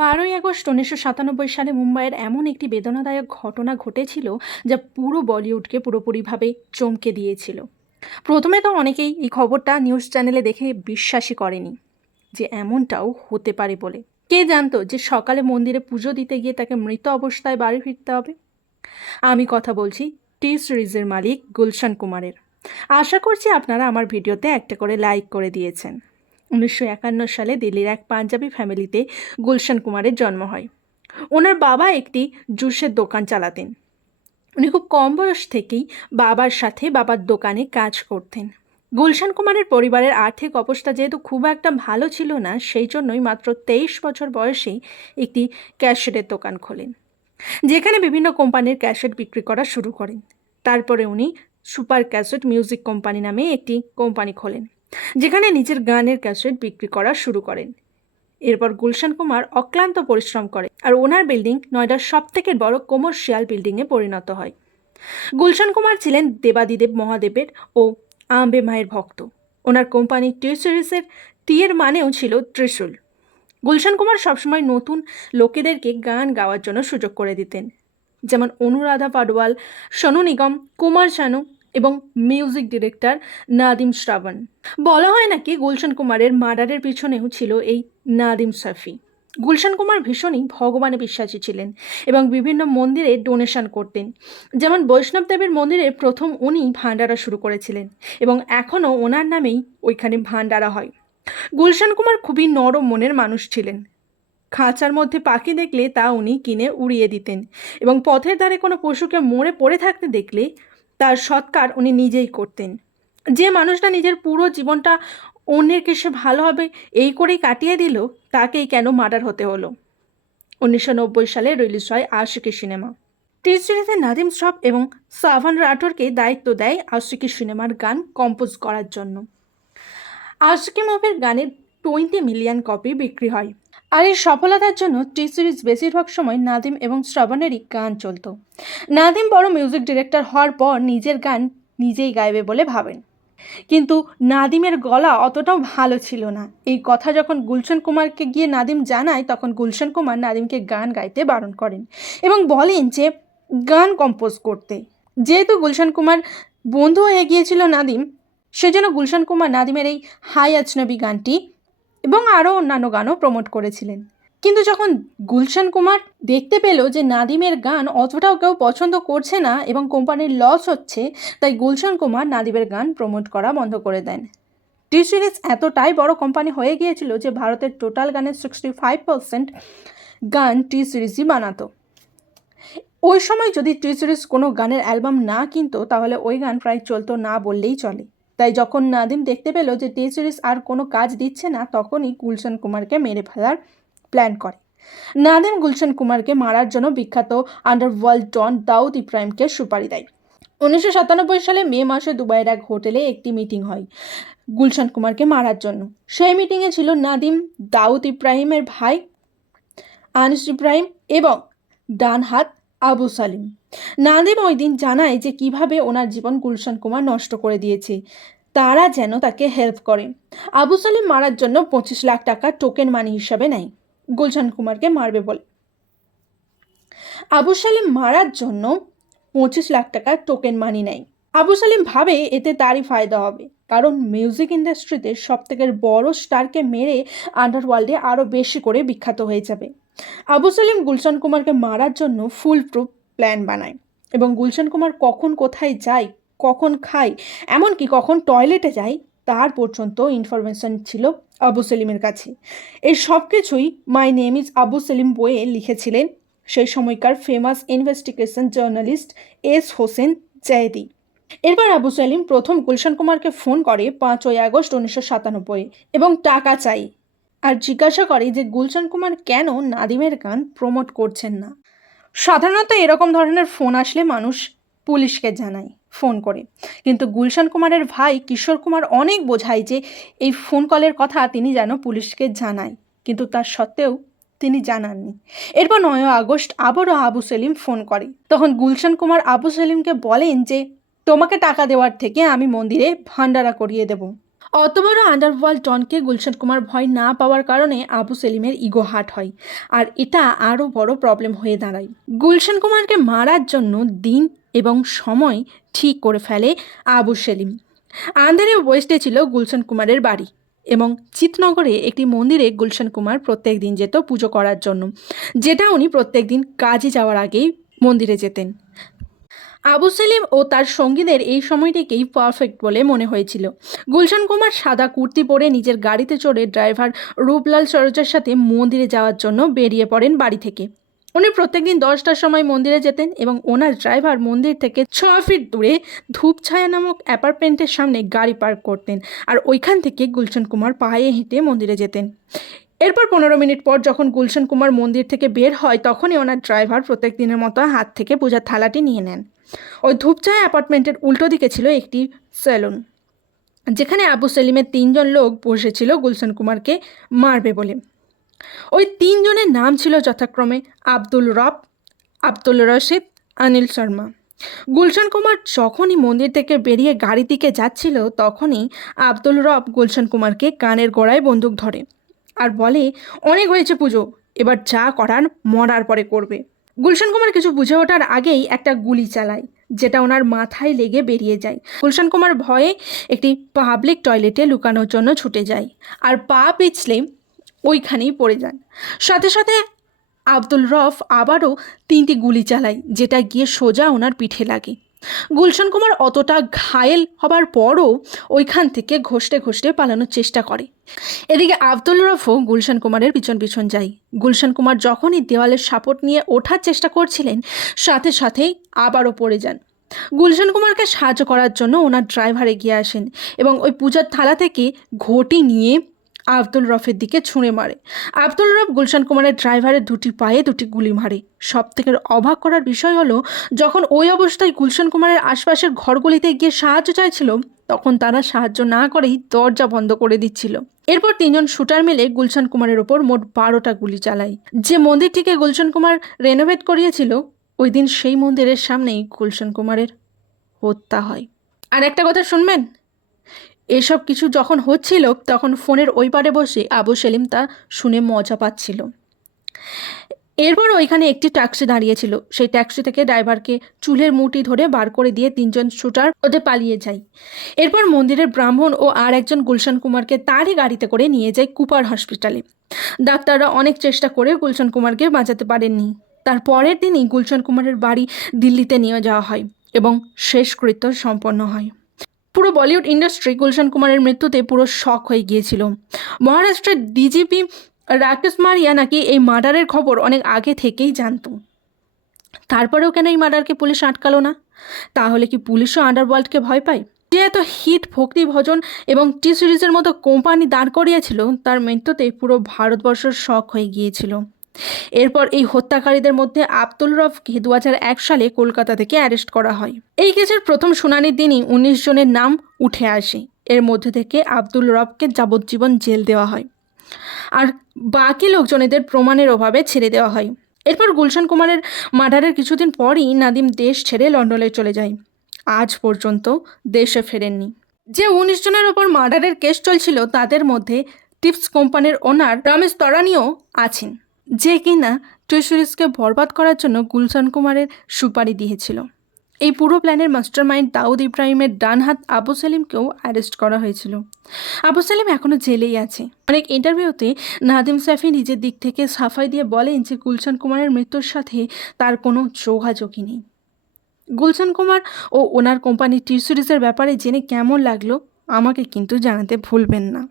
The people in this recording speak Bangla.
বারোই আগস্ট উনিশশো সাতানব্বই সালে মুম্বাইয়ের এমন একটি বেদনাদায়ক ঘটনা ঘটেছিল যা পুরো বলিউডকে পুরোপুরিভাবে চমকে দিয়েছিল। প্রথমে তো অনেকেই এই খবরটা নিউজ চ্যানেলে দেখে বিশ্বাসই করেনি যে এমনটাও হতে পারে বলে। কে জানতো যে সকালে মন্দিরে পুজো দিতে গিয়ে তাকে মৃত অবস্থায় বাড়ি ফিরতে হবে? আমি কথা বলছি টি সিরিজের মালিক গুলশান কুমারের। আশা করছি আপনারা আমার ভিডিওতে একটা করে লাইক করে দিয়েছেন। উনিশশো একান্ন সালে দিল্লির এক পাঞ্জাবি ফ্যামিলিতে গুলশান কুমারের জন্ম হয়। ওনার বাবা একটি জুসের দোকান চালাতেন। উনি খুব কম বয়স থেকেই বাবার সাথে বাবার দোকানে কাজ করতেন। গুলশান কুমারের পরিবারের আর্থিক অবস্থা যেহেতু খুব একটা ভালো ছিল না, সেই জন্যই মাত্র তেইশ বছর বয়সেই একটি ক্যাশেটের দোকান খোলেন, যেখানে বিভিন্ন কোম্পানির ক্যাশেট বিক্রি করা শুরু করেন। তারপরে উনি সুপার ক্যাসেট মিউজিক কোম্পানি নামে একটি কোম্পানি খোলেন। যেখানে নিজের গানের ক্যাসেট বিক্রি করা শুরু করেন। এরপর গুলশান কুমার অক্লান্ত পরিশ্রম করে আর ওনার বিল্ডিং নয়ডার সবথেকে বড় কমার্শিয়াল বিল্ডিংয়ে পরিণত হয়। গুলশান কুমার ছিলেন দেবাদিদেব মহাদেবের ও আম্বে মায়ের ভক্ত। ওনার কোম্পানি টি সিরিজের টি এর মানেও ছিল ত্রিশূল। গুলশান কুমার সবসময় নতুন লোকেদেরকে গান গাওয়ার জন্য সুযোগ করে দিতেন। যেমন অনুরাধা পাডওয়াল, সোনু নিগম, কুমার শানু এবং মিউজিক ডিরেক্টর নাদিম শ্রাবণ। বলা হয় নাকি গুলশান কুমারের মার্ডারের পিছনেও ছিল এই নাদিম সাফি? গুলশান কুমার ভীষণই ভগবানে বিশ্বাসী ছিলেন এবং বিভিন্ন মন্দিরে ডোনেশন করতেন। যেমন বৈষ্ণব দেবের মন্দিরে প্রথম উনি ভান্ডারা শুরু করেছিলেন এবং এখনও ওনার নামেই ওইখানে ভান্ডারা হয়। গুলশান কুমার খুবই নরম মনের মানুষ ছিলেন। খাঁচার মধ্যে পাখি দেখলে তা উনি কিনে উড়িয়ে দিতেন এবং পথের ধারে কোনো পশুকে মরে পড়ে থাকতে দেখলে তার সৎকার উনি নিজেই করতেন। যে মানুষটা নিজের পুরো জীবনটা অন্যের কিছু ভালো হবে এই করেই কাটিয়ে দিল, তাকেই কেন মার্ডার হতে হলো? উনিশশো নব্বই সালে রিলিজ হয় আশিকি সিনেমা। টি সিরিজে নাদিম শ্রফ এবং সাভান রাঠোরকে দায়িত্ব দেয় আশিকি সিনেমার গান কম্পোজ করার জন্য। আশিকি মুভির গানের টোয়েন্টি মিলিয়ন কপি বিক্রি হয়। আর এই সফলতার জন্য টি সিরিজ বেশিরভাগ সময় নাদিম এবং শ্রবণেরই গান চলতো। নাদিম বড় মিউজিক ডিরেক্টর হওয়ার পর নিজের গান নিজেই গাইবে বলে ভাবেন। কিন্তু নাদিমের গলা অতটাও ভালো ছিল না। এই কথা যখন গুলশান কুমারকে গিয়ে নাদিম জানায়, তখন গুলশান কুমার নাদিমকে গান গাইতে বারণ করেন এবং বলেন যে, গান কম্পোজ করতে। যেহেতু গুলশান কুমার বন্ধু হয়ে গিয়েছিল নাদিম, সেজন্য গুলশান কুমার নাদিমের এই হাই আজনবী গানটি এবং আরও অন্যান্য গানও প্রমোট করেছিলেন। কিন্তু যখন গুলশান কুমার দেখতে পেল যে নাদিমের গান অতটাও কেউ পছন্দ করছে না এবং কোম্পানির লস হচ্ছে, তাই গুলশান কুমার নাদিমের গান প্রমোট করা বন্ধ করে দেন। টি সিরিজ এতটাই বড় কোম্পানি হয়ে গিয়েছিল যে ভারতের টোটাল গানের সিক্সটি ফাইভ পার্সেন্ট গান টি সিরিজই বানাতো। ওই সময় যদি টি সিরিজ কোনো গানের অ্যালবাম না কিনতো, তাহলে ওই গান প্রায় চলতো না বললেই চলে। তাই যখন নাদিম দেখতে পেল যে টি সিরিজ আর কোনো কাজ দিচ্ছে না, তখনই গুলশান কুমারকে মেরে ফেলার প্ল্যান করে। নাদিম গুলশান কুমারকে মারার জন্য বিখ্যাত আন্ডারওয়ার্ল্ড ডন দাউদ ইব্রাহিমকে সুপারি দেয়। উনিশশো সাতানব্বই সালে মে মাসে দুবাইয়ের এক হোটেলে একটি মিটিং হয় গুলশান কুমারকে মারার জন্য। সেই মিটিংয়ে ছিল নাদিম দাউদ ইব্রাহিমের ভাই, আনিস ইব্রাহিম এবং ডান হাত আবু সালিম। নাদিম ওই দিন জানায় যে কীভাবে ওনার জীবন গুলশান কুমার নষ্ট করে দিয়েছে। তারা যেন তাকে হেল্প করে। আবু সালিম মারার জন্য পঁচিশ লাখ টাকা টোকেন মানি হিসাবে নেয়। গুলশান কুমারকে মারবে বলে। আবু সালিম মারার জন্য পঁচিশ লাখ টাকা টোকেন মানি নেয়। আবু সালিম ভাবে এতে তারই ফায়দা হবে। কারণ মিউজিক ইন্ডাস্ট্রিতে সবথেকে বড় স্টারকে মেরে আন্ডারওয়ার্ল্ডে আরও বেশি করে বিখ্যাত হয়ে যাবে। আবু সালিম গুলশান কুমারকে মারার জন্য ফুল প্রুফ প্ল্যান বানায় এবং গুলশান কুমার কখন কোথায় যায়, কখন খায়, এমনকি কখন টয়লেটে যায়, তার পর্যন্ত ইনফরমেশন ছিল আবু সেলিমের কাছে। এই সব কিছুই my name is Abu Salim বইয়ে লিখেছিলেন সেই সময়কার famous investigation journalist S Hussain Zaidi এরপর আবু সেলিম প্রথম গুলশান কুমারকে ফোন করে পাঁচই আগস্ট উনিশশো সাতানব্বই এবং টাকা চাই আর জিজ্ঞাসা করে যে, গুলশান কুমার কেন নাদিমের গান প্রমোট করছেন না? সাধারণত এরকম ধরনের ফোন আসলে মানুষ পুলিশকে জানায় ফোন করে। কিন্তু গুলশান কুমারের ভাই কিশোর কুমার অনেক বোঝায় যে, এই ফোন কলের কথা তিনি যেন পুলিশকে জানায়, কিন্তু তার সত্ত্বেও তিনি জানাননি। এরপর নয় আগস্ট আবারও আবু সেলিম ফোন করে। তখন গুলশান কুমার আবু সেলিমকে বলেন যে, তোমাকে টাকা দেওয়ার থেকে আমি মন্দিরে ভান্ডারা করিয়ে দেব। অত বড় আন্ডারওয়ার্ল্ড ডনকে গুলশান কুমার ভয় না পাওয়ার কারণে আবু সেলিমের ইগো হার্ট হয়। আর এটা আরও বড় প্রবলেম হয়ে দাঁড়ায়। গুলশান কুমারকে মারার জন্য দিন এবং সময় ঠিক করে ফেলে আবু সেলিম। আন্ধারে ওয়েস্টে ছিল গুলশান কুমারের বাড়ি এবং চিতনগরে একটি মন্দিরে গুলশান কুমার প্রত্যেক দিন যেত পুজো করার জন্য, যেটা উনি প্রত্যেক দিন কাজে যাওয়ার আগেই মন্দিরে যেতেন। আবু সেলিম ও তার সঙ্গীদের এই সময়টিকেই পারফেক্ট বলে মনে হয়েছিল। গুলশান কুমার সাদা কুর্তি পরে নিজের গাড়িতে চড়ে ড্রাইভার রূপলাল সরোজার সাথে মন্দিরে যাওয়ার জন্য বেরিয়ে পড়েন বাড়ি থেকে। উনি প্রত্যেকদিন দশটার সময় মন্দিরে যেতেন এবং ওনার ড্রাইভার মন্দির থেকে ছ ফিট দূরে ধূপছায়া নামক অ্যাপার্টমেন্টের সামনে গাড়ি পার্ক করতেন আর ওইখান থেকে গুলশান কুমার পায়ে হেঁটে মন্দিরে যেতেন। এরপর পনেরো মিনিট পর যখন গুলশান কুমার মন্দির থেকে বের হয়, তখনই ওনার ড্রাইভার প্রত্যেক দিনের মতো হাত থেকে পূজার থালাটি নিয়ে নেন। ওই ধূপচায় অ্যাপার্টমেন্টের উল্টো দিকে ছিল একটি সেলুন যেখানে আবু সেলিমের তিনজন লোক বসেছিল গুলশান কুমারকে মারবে বলে। ওই তিনজনের নাম ছিল যথাক্রমে আব্দুল রব, আব্দুল রশিদ অনিল শর্মা। গুলশান কুমার যখনই মন্দির থেকে বেরিয়ে গাড়ির দিকে যাচ্ছিল, তখনই আব্দুল রব গুলশান কুমারকে কানের গোড়ায় বন্দুক ধরে আর বলে, অনেক হয়েছে পুজো, এবার যা করার মরার পরে করবে। গুলশান কুমার কিছু বুঝে ওঠার আগেই একটা গুলি চালায়, যেটা ওনার মাথায় লেগে বেরিয়ে যায়। গুলশান কুমার ভয়ে একটি পাবলিক টয়লেটে লুকানোর জন্য ছুটে যায় আর পা পিছলে ওইখানেই পড়ে যান। সাথে সাথে আব্দুল রফ আবারও তিনটি গুলি চালায়, যেটা গিয়ে সোজা ওনার পিঠে লাগে। গুলশান কুমার অতটা ঘায়েল হবার পরও ওইখান থেকে ঘষতে ঘষতে পালানোর চেষ্টা করে। এদিকে আব্দুল রফও গুলশান কুমারের পিছন পিছন যায়। গুলশান কুমার যখনই দেওয়ালের সাপোর্ট নিয়ে ওঠার চেষ্টা করছিলেন, সাথে সাথেই আবারও পড়ে যান। গুলশান কুমারকে সাহায্য করার জন্য ওনার ড্রাইভার এগিয়ে আসেন এবং ওই পূজার থালা থেকে ঘটি নিয়ে আব্দুল রফের দিকে ছুঁড়ে মারে। আব্দুল রফ গুলশান কুমারের ড্রাইভারের দুটি পায়ে দুটি গুলি মারে। সব থেকে অবাক করার বিষয় হলো, যখন ওই অবস্থায় গুলশান কুমারের আশপাশের ঘরগুলিতে গিয়ে সাহায্য চাইছিল, তখন তারা সাহায্য না করেই দরজা বন্ধ করে দিচ্ছিল। এরপর তিনজন শুটার মিলে গুলশান কুমারের ওপর মোট বারোটা গুলি চালায়। যে মন্দিরটিকে গুলশান কুমার রেনোভেট করিয়েছিল, ওই দিন সেই মন্দিরের সামনেই গুলশান কুমারের হত্যা হয়। আর একটা কথা শুনবেন? এসব কিছু যখন হচ্ছিল, তখন ফোনের ওই পারে বসে আবু সেলিম তা শুনে মজা পাচ্ছিল। এরপর ওইখানে একটি ট্যাক্সি দাঁড়িয়েছিল। সেই ট্যাক্সি থেকে ড্রাইভারকে চুলের মুঠি ধরে বার করে দিয়ে তিনজন শুটার ওদের পালিয়ে যায়। এরপর মন্দিরের ব্রাহ্মণ ও আর একজন গুলশান কুমারকে তারই গাড়িতে করে নিয়ে যায় কুপার হসপিটালে। ডাক্তাররা অনেক চেষ্টা করে গুলশান কুমারকে বাঁচাতে পারেননি। তার পরের দিনই গুলশান কুমারের বাড়ি দিল্লিতে নিয়ে যাওয়া হয় এবং শেষকৃত্য সম্পন্ন হয়। পুরো বলিউড ইন্ডাস্ট্রি গুলশান কুমারের মৃত্যুতে পুরো শক হয়ে গিয়েছিল। মহারাষ্ট্রের ডিজিপি রাকেশ মারিয়া নাকি এই মার্ডারের খবর অনেক আগে থেকেই জানতো। তারপরেও কেন এই মার্ডারকে পুলিশ আটকালো না? তাহলে কি পুলিশও আন্ডারওয়ার্ল্ডকে ভয় পায়? যে এত হিট ভক্তি ভজন এবং টি সিরিজের মতো কোম্পানি দাঁড় করিয়েছিল, তার মৃত্যুতে পুরো ভারতবর্ষ শখ হয়ে গিয়েছিল। এরপর এই হত্যাকারীদের মধ্যে আব্দুল রফকে দু সালে কলকাতা থেকে অ্যারেস্ট করা হয়। এই কেসের প্রথম শুনানির দিনই উনিশ জনের নাম উঠে আসে। এর মধ্যে থেকে আব্দুল রফকে যাবজ্জীবন জেল দেওয়া হয়। আর বাকি লোকজনেদের প্রমাণের অভাবে ছেড়ে দেওয়া হয়। এরপর গুলশান কুমারের মার্ডারের কিছুদিন পরই নাদিম দেশ ছেড়ে লন্ডনে চলে যায়। আজ পর্যন্ত দেশে ফেরেননি। যে উনিশ জনের ওপর মার্ডারের কেস চলছিল, তাদের মধ্যে টিপস কোম্পানির ওনার রমেশ তরানিও আছেন। যে কিনা ট্রেশরিজকে বরবাদ করার জন্য গুলশান কুমারের সুপারি দিয়েছিল। এই পুরো প্ল্যানের মাস্টার মাইন্ড দাউদ ইব্রাহিমের ডান হাত আবু সেলিমকেও অ্যারেস্ট করা হয়েছিল। আবু সেলিম এখনও জেলেই আছে। অনেক ইন্টারভিউতে নাদিম সাফি নিজের দিক থেকে সাফাই দিয়ে বলেন যে গুলশান কুমারের মৃত্যুর সাথে তার কোনো যোগাযোগই নেই। গুলশান কুমার ও ওনার কোম্পানি টি ব্যাপারে জেনে কেমন লাগল আমাকে কিন্তু জানাতে ভুলবেন না।